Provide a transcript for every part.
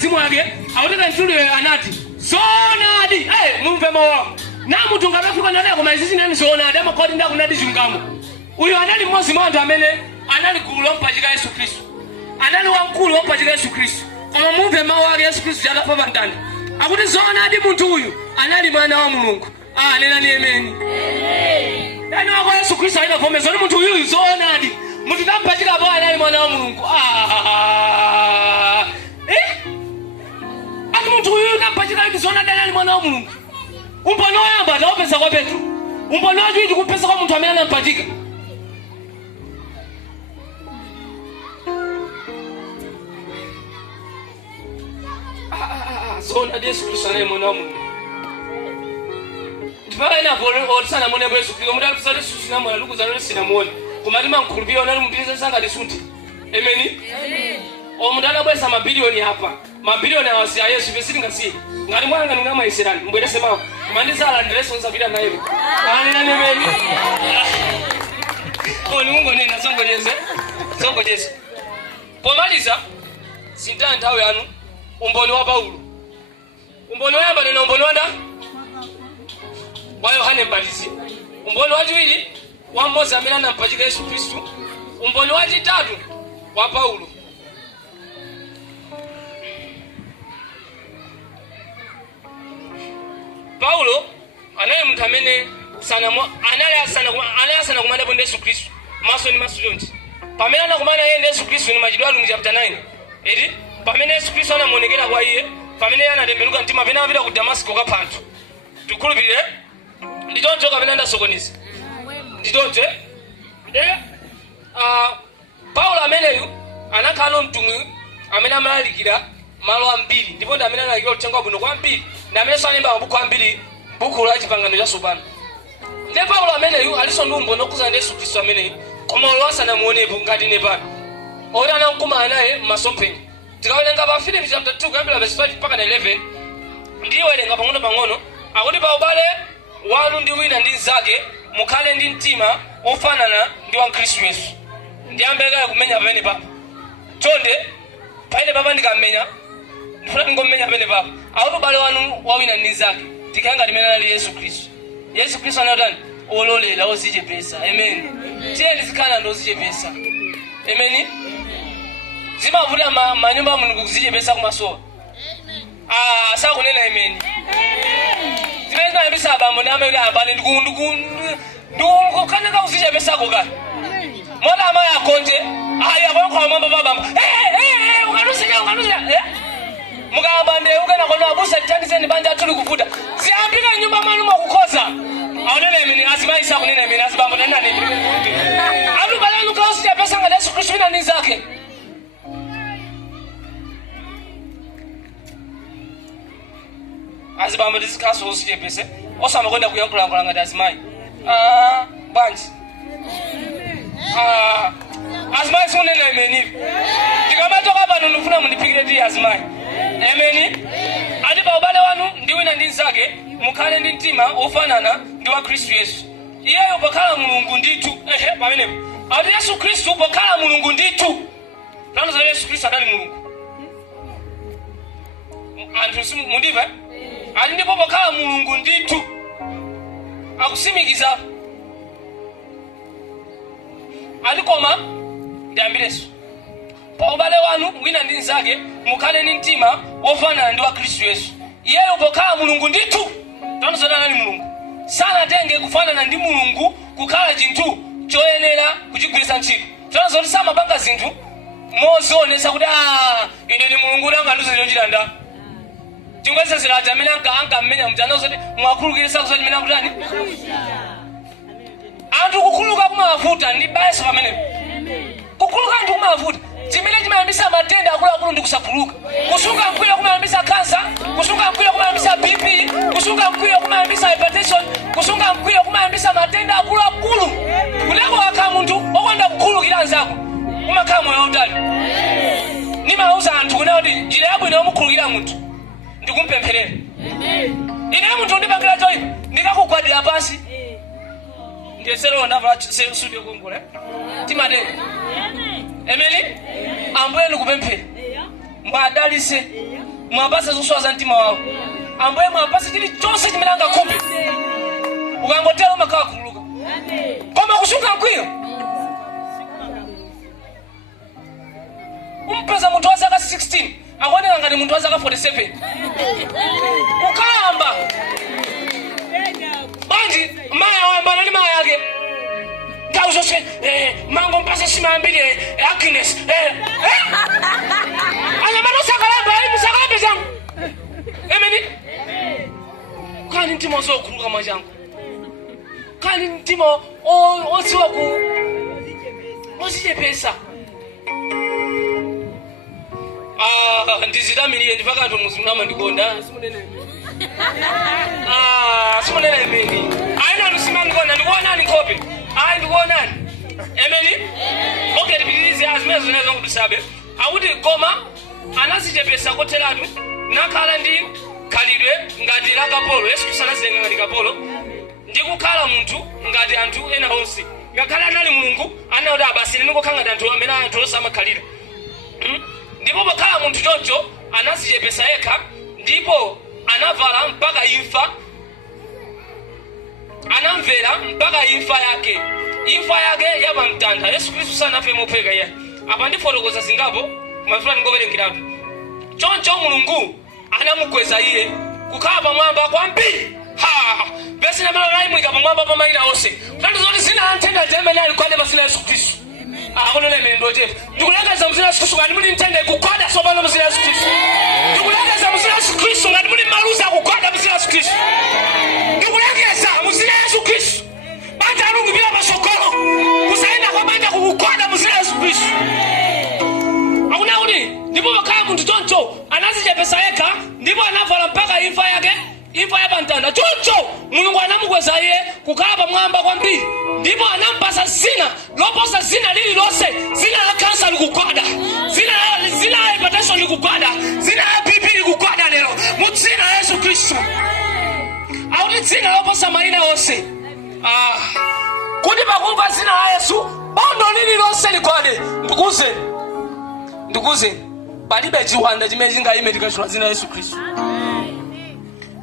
simwage awuteka ntulu anati zonadi mumve mawa namuntu ngabafika nane ko mazisi nani zonadi amakodi ndakunadi zungamo uyo anali mmozi mwa anthu amene anali gulu lompachika Yesu Kristo anali wamkulu wompachika Yesu Kristo koma mumve mawa Yesu Kristo yakafa pamtanda akuti zonadi munthu uyu anali mwana wa Mulungu nenani ameni yani wako Yesu Kristo ayikavomeza kuti munthu uyu zonadi munthu tampachika po anali mwana wa Mulungu munthu uyu tampachika kuti zonadi anali mwana wa Mulungu umbono wayamba atawopesa kwa Petro umbono wachiwiri kupesa kwa munthu amene anampachika zonadi Yesu Kristo anali mwana wa Mulungu Tifana bolo sana mone Yesu Kristo muda kusale susina mwana luku zalole sina mone kumalima nkulubia onali mpinza sanga lisunti ameni omudala bwesa mabilioni hapa mabilioni awasi Yesu besiri ngasi ngani mwana ngama Israeli mbwele sema mandizala ndreso nzabira naye nani ameni oni mungu nena songojeze pomaliza sintana nthawe yanu umboni wa Paulo umboni wayamba nena umboni wanda wa Yohane Mbatizi umboni wachiwiri wa Mose amene anampachika Yesu Kristo umboni wachitatu wa Paulo Paulo anali munthu amene anali asana kumanda po Yesu Kristo maso ni maso yonse pamene anakumana yeye Yesu Kristo ni machitidwe a chapter 9 eti pamene Yesu Kristo anamuonekera kwa iye pamene anatembenuka mtima pamene anapita ku Damasiko kapanthu tikhulupirire nditonto kapena ndasokoneza nditonto Paulo ameneyu anakhala mtumwi amene amalalikira malo ambiri ndipo ndi amene analalikira uthenga wabwino kwambiri ndi amene salemba mabuku ambiri buku la Chipangano chatsopano ndi Paulo ameneyu aliso ndi umboni okhudzana ndi Yesu Kristo ameneyu koma osanamuonepo ngati ine pano oti anakumana naye m'masomphenya tikawerenga pa Filipi chapter 2 kuyambira verse 5 mpaka 11 ndiwerenga pang'ono akuti pa ubale wanu ndi wina ndi nzake mukhale ndi mtima ofanana ndi wa Khristu Yesu ndiyambeka kumenya pamene papa chonde paine papa ndikamenya ndifuna ndingomenya pamene papa akuti ubale wanu wa wina ndi nzake tikhale ngati mmene ali Yesu Kristo anatani ololela ozichepesa amen tiyeni zikhala ndi ozichepesa amen zimavuta manyumba Mulungu kuzichepesa kumasowa sakunena amen zimene zinayambisa abambo ndi amene ambane ndikukaneka kuzichepesa kukani mwana amayi akonje akwankhola mwamba babamba ukanusika mukamba ukena kono abusa titandizeni banja atuli kuvuta ziyambika nyumba mwanu mwakukhoza aonena imene azimayi sakunena imene azibambo nanena imene alubalanu kauzichepesa ngati Yesu Kristo wina ndi zake azibambo tizikhaso uzichepese osamakwenda kuyankhula ngati azimayi banji azimayi sikunena imeni ndikamatoka pano ndifuna mundipikire ndi azimayi ameni ati pa ubale wanu ndi wina ndi nzake mukhale ndi mtima ofanana ndi wa Khristu Yesu iyeyo pokhala Mulungu ndithu pamenepo ati Yesu Kristo pokhala Mulungu ndithu tano za Yesu Kristo adali Mulungu anthu mundiva ati ndipo pokhala Mulungu ndithu akusimikiza ati koma ndiyambireso pa ubale wanu wina ndi nzake mukhale ndi mtima ofanana ndi wa Khristu Yesu iyeyo pokhala Mulungu ndithu tano za anali Mulungu sanatenge kufanana ndi Mulungu kukhala chinthu choyenera kuchigwiritsa ntchito tano zoti samapanga zinthu mozionesa kuti ine ndi Mulungu nanganduze chochita nda tingwesezera ati amene ankammenya mtanda zoti mwakhulukirisa kuza chimene akutani anthu kukhuluka kumavuta ndi bayeso pamenepo kukhuluka anthu kumavuta chimene chimayambisa matenda akuluakulu ndi kusakhuluka kusunga mkwiyo kumayambisa kansa kusunga mkwiyo kumayambisa BP kusunga mkwiyo kumayambisa hypertension kusunga mkwiyo kumayambisa matenda akuluakulu kuteko wakhala munthu okonda kukhulukira anzako umakhala moyo wautali nimauza anthu kuti njira yabwino yomukhulukira munthu ndikumpempherera ine munthu ndipangira choipa ndikakugwadira pansi ndiyesero ndavala studio kongola timadeni ambuye ndikupemphera mwadalise mwapasa zoswaza mtima wawo. Ambuye mwapasa chili chonse chimene angakhumbe. Ukangotero makhala kukhululuka. Koma kusunga mkwiyo. Umpeza munthu wa zaka 16 akuoneka ngati munthu wa zaka 47. Ukayamba banji maya wayambana ndi maya yake nthawi zonse mango mpasa simambiri Agnes anyamata usakalamba musakalambe changu emeni kani mtima ozokhululuka mwachangu kani mtima odziwa ku ozichepesa ndizidamiriye ndipaka anthu muzimunama ndikonda simunene emeni ayina lusimangona ndikuonani nkhope ayi ndikuonani emeni okay tipitirize azimene zonezo ngubisabe akuti koma anazichepesa kotheratu nakhala ndi khalidwe ngati la kapolo. Yesu Khristu anazilenga ngati kapolo ndi kukhala munthu ngati anthu ena onse. Ngakhale anali mulungu anauti abasi ndikukhala ngati anthu amene anthu onse amakhalira. Ndipo pakhala munthu choncho anazichepesa yekha ndipo anavala mpaka imfa. Anamvera mpaka imfa yake. Imfa yake yapamtanda. Yesu Khristu sanafe mopheka iye. Apa ndifotokoza zingapo mafulani ngoverengiratu. Choncho mulungu anamukweza iye kukhala pamwamba kwambiri. Bese na mala naimwika pamwamba pa mayina onse. Tanto zoti zina antenda zemene ali kwade pasina Yesu Khristu. Akono lemene ndote. Ndikulengeza mzina Yesu Khristu ngati muli ntende kukwada sopano mzina Yesu Khristu. Ndikulengeza mzina Yesu Khristu ngati muli maluza kukwada mzina Yesu Khristu. Ndikulengeza mzina Yesu Khristu. Banja alungu bila masokolo. Kusaenda kwa banja kukwada mzina Yesu Khristu. Akuna uli. Ndipo wakaya muntu choncho anazichepesa yekha ndipo anavala mpaka imfa yake. Imfa yapamtanda. Choncho mulungu anamukweza iye kukhala pamwamba kwambiri. Ndipo anampasa zina loposa zina lililonse. Zina la kansa likugwada. Zina la hypertension likugwada. Zina la BP likugwada lero. Mudzina la Yesu Khristu. Auti zina loposa mayina onse. Kuti pakumva zina la Yesu bondo lililonse ligwade. Ndikuze palibe chiwanda chimene chingayime tikachula zina la Yesu Khristu.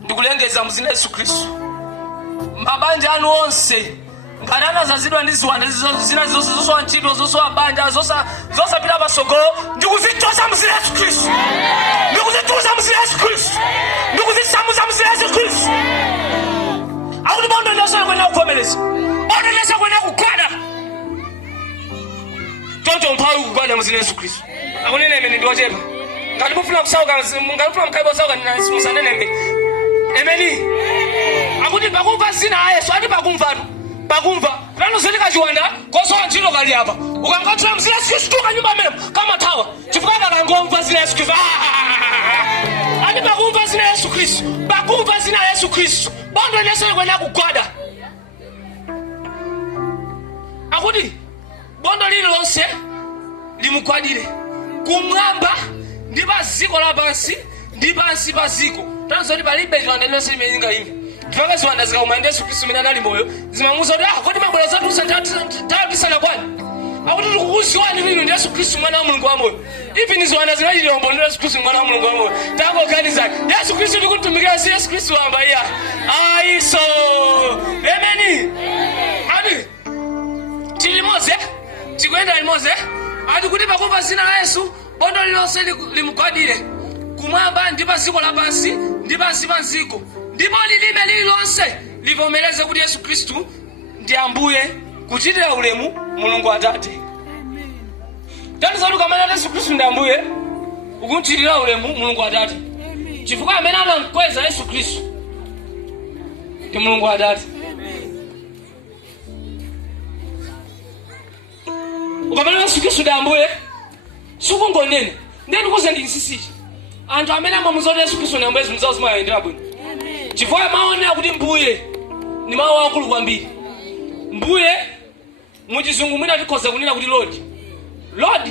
Ndikulengeza mzina Yesu Khristu. Mabanja anu onse ngati anazazidwa ndi ziwanda zina zonse zosowa ntchito zosowa banja zosapita pasogolo ndikuzichotsa mzina Yesu Khristu. Ndikuzituza mzina Yesu Khristu. Ndikuzisamuza mzina Yesu Khristu. Akuti bondo lilonse likwenda kuvomereza. Bondo lilonse likwenda kugwada. Choncho mphawi kugwada mzina Yesu Khristu. Akunene imene ndiwachepa. Ngati mufuna kusauka ngati mufuna mkhaibo kusauka musanene imene. Emeni. Akuti pakumva zina la Yesu ati pakumvatu. Pakumva. Lano zotika chiwanda kosowa ntchito kali apa. Ukangatula mzina Yesu Khristu kanyumba amene kama thawa. Chifukwa kakangomva zina Yesu Khristu. Ati pakumva zina Yesu Khristu. Pakumva zina Yesu Khristu. Bondo lilonse likwenda kugwada. Akuti bondo lililonse limugwadire. Kumwamba ndi paziko lapansi ndi pansi paziko. Tanzo ndi palibe chiwanda lilonse limene lingayime. Mpaka ziwanda zikaumanda Yesu Khristu mene anali moyo zimamuza kuti kodi mabwera zathu tisana kwani. Akuti tikukuziwani lino ndi Yesu Khristu mwana wa Mulungu wa moyo. Ivi ni ziwanda zinachilombo ndi Yesu Khristu mwana wa Mulungu wa moyo. Tangoganiza Yesu Khristu ndikutumikira si Yesu Khristu wamba iya. Aiso. Emeni. Adi. Tilimoze. Tikwenda limoze. Adi kuti pakumva zina la Yesu bondo lilonse limugwadire. Kumwamba ndi paziko lapansi ndi pansi paziko. Ndipo lilime lililonse livomereze kuti Yesu Khristu ndi Ambuye kuchitira ulemu Mulungu Atate. Tanzo kuti kamene Yesu Khristu ndi Ambuye ukuchitira ulemu Mulungu Atate. Chifukwa amene anamkweza Yesu Khristu ndi Mulungu Atate. Ukamene Yesu Khristu ndi Ambuye sukungonene ndeni kuze ndi insisiji. Anthu amene amamuzola Yesu Khristu ndi Ambuye zimzawo zimayendera bwino. Chifukwa maona kuti mbuye ni mawu akulu kwambiri. Mbuye muchizungu mwina tikhoza kunena kuti Lord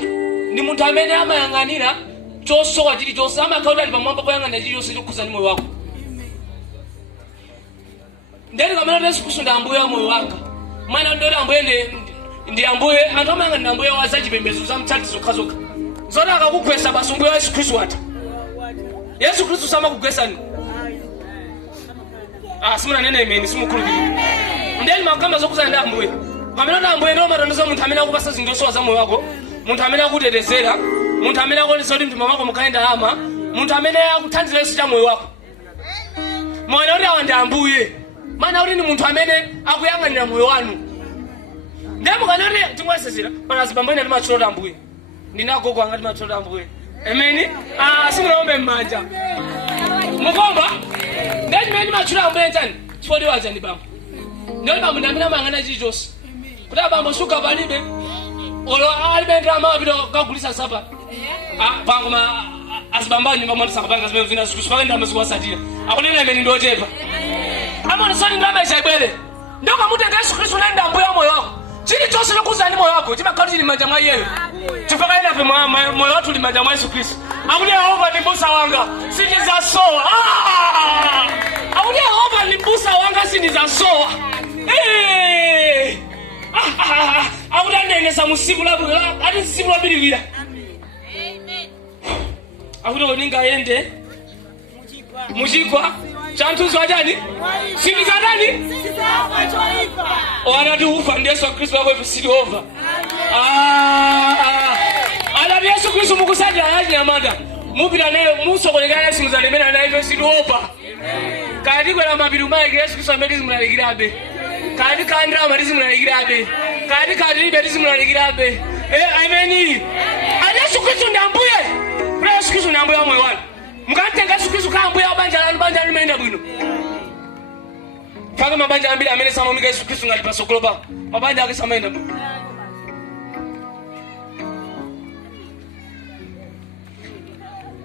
ni munthu amene amayang'anira chosowa chilichonse amakhala ali pamwamba poyang'anira chilichonse chokhuza ndi moyo wako. Ndeni kamene Yesu Khristu ndi Ambuye wa moyo wanga. Mwana ndori Ambuye ndi Ambuye anthu amayang'anira Ambuye wa zachipembedzo za mtsati zokhazokha. Zona akakukwesa basi Mbuye wa Yesu Khristu wata. Yesu Kristo sama kugwesani. Simuna nene imeni simukhulupirira. Ndeni makamba zokuzanda ambuye. Pamene ambuye ndo matandizo munthu amene akupasa zinthu zosowa za moyo wako, munthu amene akutetezera, munthu amene akuonesa kuti mtima wako mukaenda ama, munthu amene akuthandizira Yesu cha moyo wako. Mwana uri awanda ambuye. Mana uri ni munthu amene akuyang'anira moyo wanu. Ndemo kanori tingwesezera pana zibambane ndi matsolo ambuye. Ndinako kwa ngati matsolo ambuye. Amen. Simunaombe mmanja. Mukomba? Ndani meni matsolo ambuye ntani? Chifodi wacha ndi bambo. Ndoni bambo ndamina mangana chichosi. Kuti bambo suka palibe. Olo alibe ndama video kagulisa sapa. Pango ma azibambani mama sakapanga zimene zina sikusipaka ndama zikwasatira. Akunena imene ndochepa. Amona soni ndama ishaibwele. Ndoka mutenga Yesu Kristo nenda ambuye moyo wako. Chini chose lokuzani moyo wako. Chima kaluji ni manja mwa yeye. Chifaka ina pe moyo watu ni manja mwa Yesu Kristo. Akuni Yehova ni mbusa wanga. Sini za soa. Akuni Yehova ni mbusa wanga sini za soa. Akuni anenesa musiku labu. Ati siku labili wila. Akuni oninga yende. Mujikwa. Chantunzi wajani? Sini za nani? Wanadu ufa ndi Yesu Kristo wako ifisidi over. Alabi Yesu Kristo mukusadi alaji nyamada. Mupira nayo muso kolekana Yesu mzalimena na ifisidi over. Kadi kwa la mabiru maike Yesu Kristo amedizi mnaligirabe. Kadi kandra amedizi mnaligirabe. Kadi libedizi mnaligirabe. Ameni. Yesu Kristo ndambuye. Pra Yesu Kristo ndambuye wa moyo wanu. Mkantenga Yesu Kristo kambuye wabanja lumenda bwino. Faka mabanja ambili amene sama umika Yesu Kristo ngalipa sokolo pa. Mabanja ake sama enda bwino.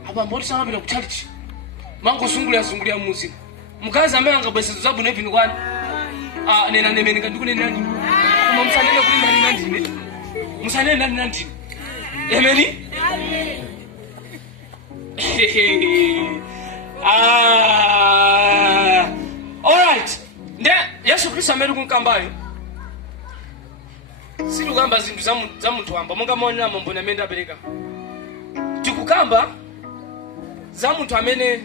Aba mbori sama bila kuchalichi. Mango sungulia muzi. Mukazi ambaye angabwese zabu nevi ni kwani. Nena nemeni kanduku nena nani. Kuma msanene kuli nani nani. Msanene nani nani. Ameni? Alright. Nde Yesu Kristo ameri kunkambayo. Siru gamba zindu za muntu wamba. Munga mwanya mambo na menda bereka. Tikukamba za muntu amene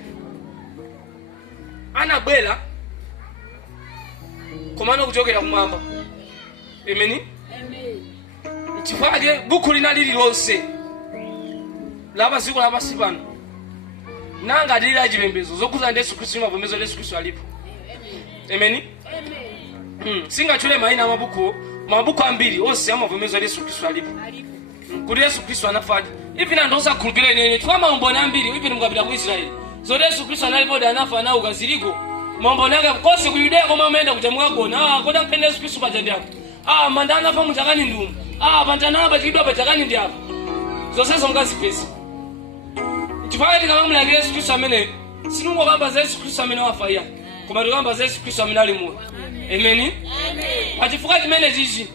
anabwela komano kuchokera kumwamba. Amen. Chifage buku linalili lonse. Laba siku laba sipano. Nanga dira chipembezo zokuza ndi Yesu Kristo mavomezo Yesu Kristo alipo. Amen. Singa chule maina mabuku ambiri ose amavomezo Yesu Kristo alipo. Kuti Yesu Kristo anafadi. Ivi na ndosa kulupira nene twama mbona ambiri ivi mukapita ku Israeli. Zo Yesu Kristo analipo da anafa na ukaziliko. Mambo nanga kose ku Yudea koma ameenda kutamwa kona. Koda kende Yesu Kristo pajandi hapo. Mandana pa mutakani ndumu. Pantana pa kidwa patakani ndi hapo. Zo sasa mkazi pesa. Chifaka tikamamula Yesu Kristo amene sinungo kamba za Yesu Kristo amene wafaya. Koma tikamba za Yesu Kristo amene alimu. Amen. Achifuka timene chichi.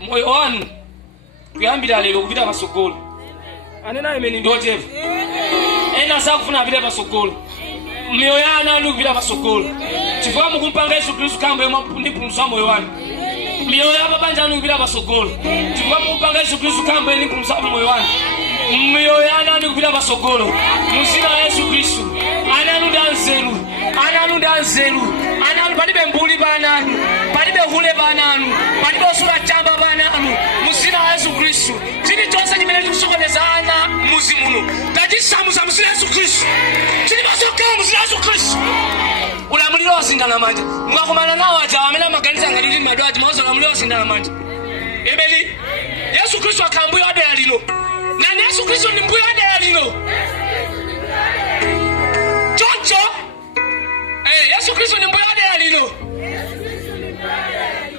Moyo wanu kuyambira lero kupita pasogolo. Anena amen ndochevu. Ena sakufuna apite pasogolo. Mioyo yana ali kupita pasogolo. Chifukwa mukumpanga Yesu Kristo kambo ndi pumsa moyo wanu. Mioyo yapa banja ali kupita pasogolo. Chifukwa mukumpanga Yesu Kristo kambo ndi pumsa moyo wanu. Mioyo yana ali kupita pasogolo. Muzina wa Yesu Kristo. Ananunda nzeru. Palibe mbuli bananu. Palibe hule bananu. Palibe osula chamba bananu. Muzina wa Yesu Kristo. Chini chose chimene tikusokoneza ana muzi muno. Tachisamuza muzina wa Yesu Kristo. Chini basokera muzina wa Yesu Kristo. Ulamuliro wasindana manja. Mwakomana nawo aja amene amaganiza ngati madwa ati mauzo ulamuliro wasindana manja. Ebeli. Yesu Kristo akambuyo adera lino. Na Yesu Kristo ni mbuyo adera lino. Choncho. Yesu Kristo ni mbuyo adera lino.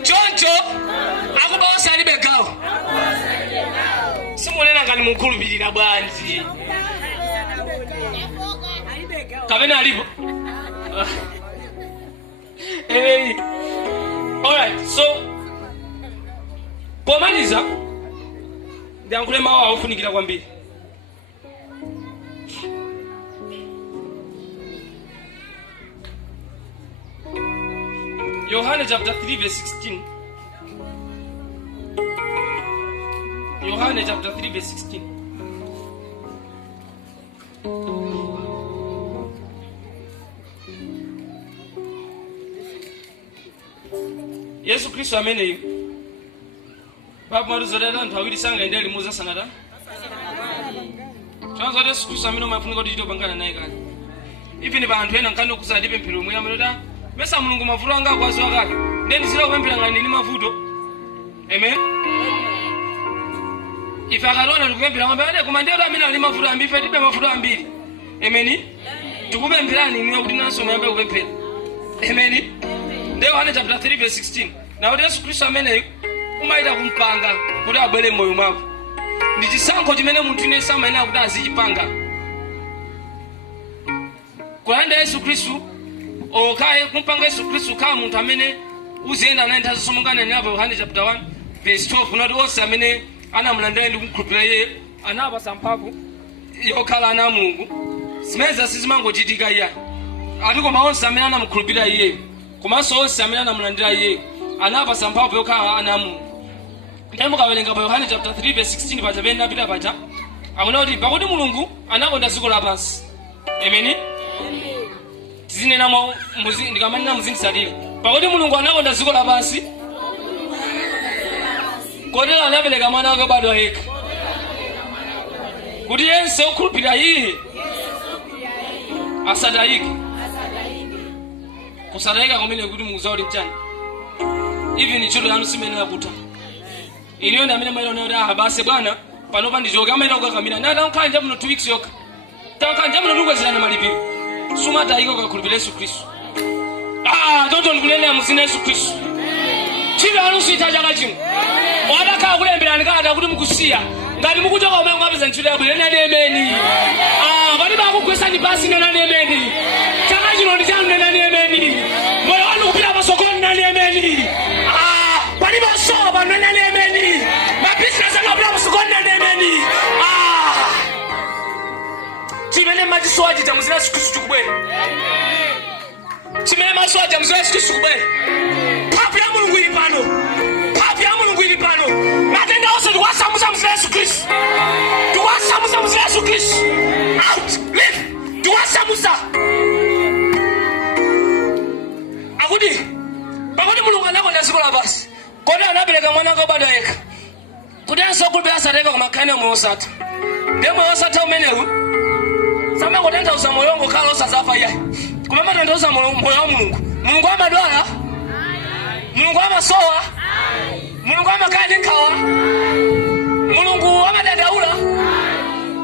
Choncho. Akubawa sali begao. Simunena ngani mukulupirira bwanji. Kabena alipo. Hey. Alright, so pomaliza ndiangule mawa aufunikira kwambiri. Yohana chapter 3 verse 16. Yohana chapter 3 verse 16. Yesu Kristo ameneyo Baba maruzalera ntawiri sanga ndeli muza sanada Chanzo Yesu Kristo amene mafuniko dichito pangana naye kale Ivi ni bantu ena nkano kusadipe mpiro mwe amelota Mesa mulungu mavuto anga kwazo akale Ndeni zira kupempera ngani ni mavuto Amen Ifakalona tukupempera ngombe ade kumandero amene ali mavuto ambife tipe mavuto ambiri Amen Tukupempirani niwe kuti naso mayambe kupempera Amen Ndeyo Yohana chapter 3 verse 16 Na odi Yesu Kristo ameneyo umaita kumpanga kuti abwere moyo mwako ndi chisankho chimene munthu ine samayenera kuti azichipanga kuyenda Yesu Kristo okaye kumpanga Yesu Kristo kama munthu amene uziyenda naye nthawi zosomongana napo Yohana chapter 1 verse 12 unati onse amene anamulandira ndi kumkhulupirira iye anapasa mphamvu yokhala ana a Mulungu zimene sizimangochitika iye ati koma onse amene anamukhulupirira iye komanso onse amene anamulandira iye anapasa mphamvu yokhala ana a Mulungu Ndemo kawelenga pa Yohana chapter 3 verse 16 paja pena pita paja akuna kuti pakuti Mulungu anakonda dziko lapansi Amen Tizinena mwa muzi ndikamanena muzindisalire pakuti Mulungu anakonda dziko lapansi kotero anapereka mwana wake obadwa yekha kuti yense okhulupirira iye asatayike kusatayika kumene kuti mukuzauli mchani even ntchito yanu simenera kutha iniyo ndi amene mayiona basi bwana panopa ndichoke amaita kukakamira nata nkhanja muno 2 weeks yoka tankanja muno tukwezerana malipiro sumatayika kukakhulupirira Yesu Kristo tonto ndikunenera muzina Yesu Kristo ntchito yanu suitha chaka chimwe wadakhala kulemberani kalata kuti mukusiya ngati mukuchoka umene mukapeza ntchito yabwino neni ameni palibe akugwesani basi neni ameni chaka chino ndi chanu neni ameni moyo wanu kupita pasokoni neni ameni palibe osowa pano neni ameni mabizinesi akapita pasokoni neni ameni chimene machisowachi cha muzina Yesu Kristo chikubwera chimene machisowachi cha muzina Yesu Kristo chikubwera mphamvu ya Mulungu ili pano mphamvu ya Mulungu ili pano matenda onse tikuwasamusa muzina Yesu Kristo tikuwasamusa muzina Yesu Kristo out live tikuwasamusa akuti pakuti Mulungu anakonda dziko lapansi kodi anapereka mwana wake obadwa yekha kuti yense okhulupirira asatayike koma akhale moyo wosatha ndiye moyo wosatha umenewu samangotanthauza moyo wongokhala osazafa iyayi koma amatanthauza moyo wa Mulungu Mulungu amadwala Mulungu amasowa Mulungu amakhala ndi nkhawa Mulungu amadandaula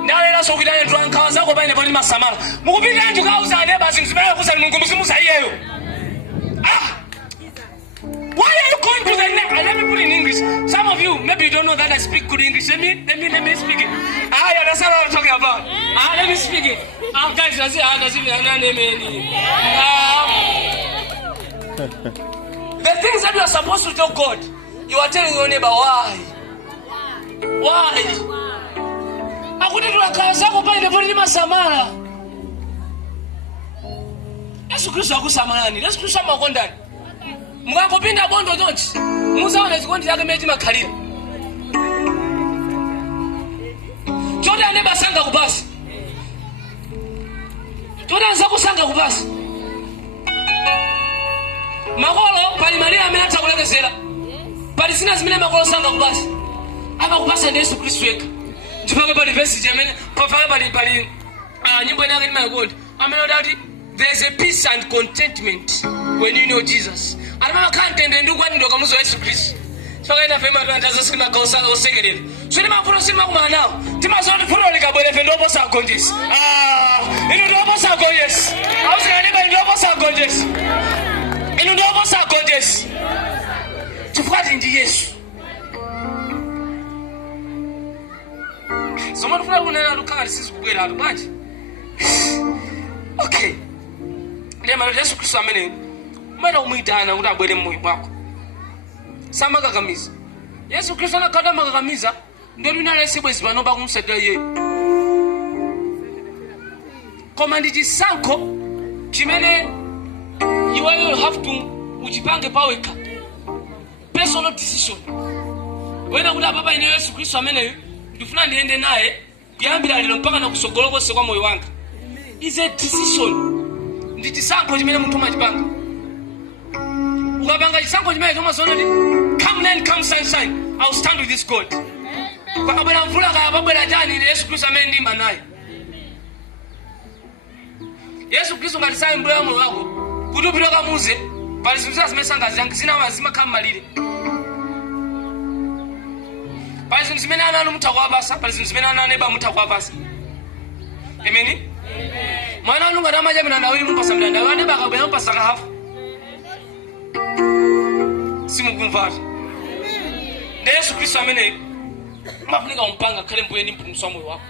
ndalera sokutana nthu ankhawa zako paine pali masamala mukupita nthu kauza aneba zinthu zimene kuza Mulungu muzimuza iyeyo why are you going to the next? Let me put it in English. Some of you, maybe you don't know that I speak good English. Let me speak it. Yeah, that's what I'm talking about. Let me speak it. Guys, I the things that you are supposed to tell God, you are telling your neighbor why. Why? Akuti tulakaza kupa ile poli masamala. Yesu Kristo akusamalani. Yesu Kristo amakondani. Mukangopinda bondo zonchi muzaona zikondi zake mechi makhalira choti aneba sanga kupasi choti anza kusanga kupasi makolo pali Maria amene atakulekezera pali zina zimene makolo sanga kupasi amakupasa ndi Yesu Kristo yekha ndipake pali verse jemene pafake pali nyimbo inake ndimayikonda amene odati there is a peace and contentment when you know Jesus Alama kantende ndugwani ndo kamuzo Yesu Kristo. Sakaita fema tuantaza sikima kausa osegerere. Swini mafuno sima kumanao. Tima zoni funo likabwele fendopo sa konjesi. Inu ndopo sa konjesi. Hausi kaniba ndopo sa konjesi. Inu ndopo sa konjesi. Tufukati ndi Yesu. Soma tufuna kunena lukari sisi kubwela hatu baji. Okay. Ndema Yesu Kristo amene. Mwana umwitana kuti abwere mmoyo mwako samakakamiza Yesu Kristo anakhala makakamiza ndio linalese bwezi pano pakumsatira iye koma ndi chisankho chimene you will have to uchipange paweka personal decision wena kuti apapa ine Yesu Kristo ameneyo ndifuna ndiende naye kuyambira lero mpaka nakusogolo konse kwa moyo wanga is a decision ndi chisankho chimene munthu amachipanga ukapanga chisankho chimene chomasona kuti come rain come sunshine I'll stand with this God. Pakabwera mvula kaya pabwera chani ine Yesu Kristo amene ndima naye. Yesu Kristo ngati sayi mbuye moyo wako kuti upite kamuze pali zinthu zimene sangazange zina mazima khammalire. Pali zinthu zimene ana anu mutakwapasa, pali zinthu zimene ana aneba mutakwapasa. Amen. Mwana anu ngati amaja mina ndawiri mupasa mlanda aneba akabwera mupasa kahafu. Simukumvata. Yesu Kristo amene mafunika umpanga khale mbuye ndi mpulumutsi wa moyo wako.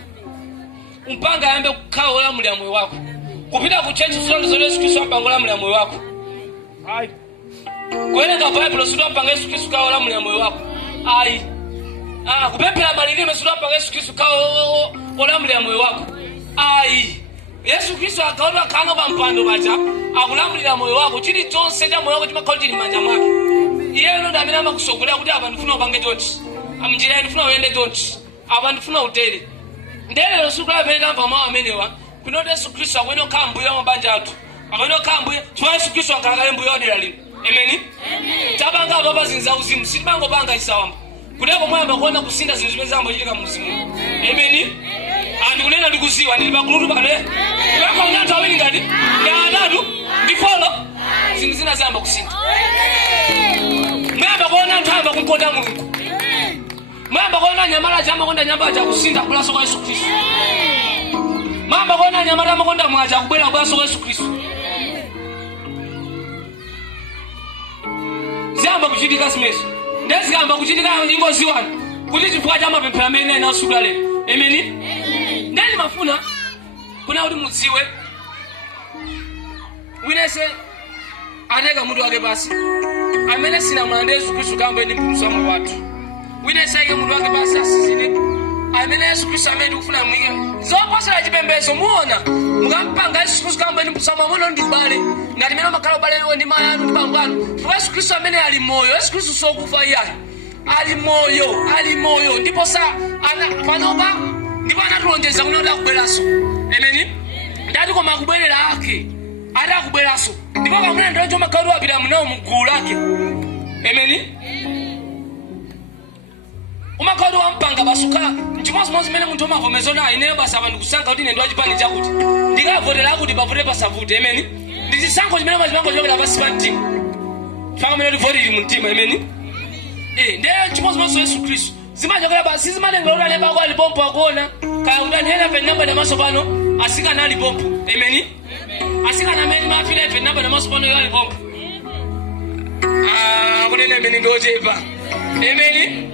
Umpanga ayambe kukhala wolamulira moyo wako. Kupita ku church zonse Yesu Kristo ampanga wolamulira moyo wako. Ayi. Kuwerenga Bible sura ampanga Yesu Kristo kukhala wolamulira moyo wako. Ayi. Kupemphera malilime sura ampanga Yesu Kristo kukhala wolamulira moyo wako. Ayi. Yesu Kristo akaona kanga pa mpando baja akulamulira moyo wako chili chonse cha moyo wako chimakhala chili m'manja mwake. Iye ndo amene amakusogolera kuti apa ndifuna upange chonchi. Amjira ndifuna uende chonchi. Apa ndifuna utere. Ndele sura amene tamva mawu amenewa kuno Yesu Kristo akweno kambuya mabanja athu. Akweno kambuya chifukwa Yesu Kristo ankakale mbuya odera lino. Amen. Amen. Tabanga baba zinza uzimu sitimango banga isawamba. Kudeko mwamba kuona kusinda zinthu zimene zambochitika mu mzimu. Amen. Ndikunena ndikuziwa ndili pakulutu pale. Ngakho ngantha awiri ngati atatu ndifolo zinthu zina zamba kusinda. Mwamba kuona anthu amba kumkonda Mulungu. Mwamba kuona nyamala chama konda nyamba cha kusinda kulaso kwa Yesu Kristo. Mwamba kuona nyamala makonda mwacha kubwera kulaso kwa Yesu Kristo. Zamba kuchitika simeso. Ndezikamba kuchitika nyimbo ziwani. Kuti chifukwa cha mapemphero amene na usula lero. Amen. Ndani mafuna kuna kuti mudziwe winese ateka mutu wake basi amene sina mwana Yesu Kristo kambe ndi mpulumutsi wa moyo wathu. Winese ake mutu wake basi asisine amene Yesu Kristo amene ndikufuna mwike zoposera chipembedzo muona mukampanga Yesu Kristo kambe ndi mpulumutsi wa moyo ndi bale ngati mene makhala bale lero ndi mayi anu ndi bambo anu. Yesu Kristo amene ali moyo. Yesu Kristo sokufa iyayi ali moyo ndipo sa ana panopa ndipo anatulonjeza kuti akubweraso. Amen. Ndati koma akubwerera ake atakubweraso ndipo kamuna ndo choma kaulu apita munawo mugulu lake. Amen. Umakaulu wampanga basuka chimodzimodzi mene munthu amavomezona ineyo basa apa ndikusankha kuti ine ndo achipani chakuti ndikavotera kuti pavote pasavute. Amen. Ndichisankho chimene machipango chokera pasi pa mtima fanga mene tivoti ili mu mtima. Amen. Ndiye chimodzimodzi Yesu Kristo zimachokera basi zimatenga lula leba kwa lipompo akuona kaya utanihena pe namba na maso pano asika na lipompo. Amen. Asika na meni mafile pe namba na maso pano ya lipompo. Kunene meni ndojepa. Amen.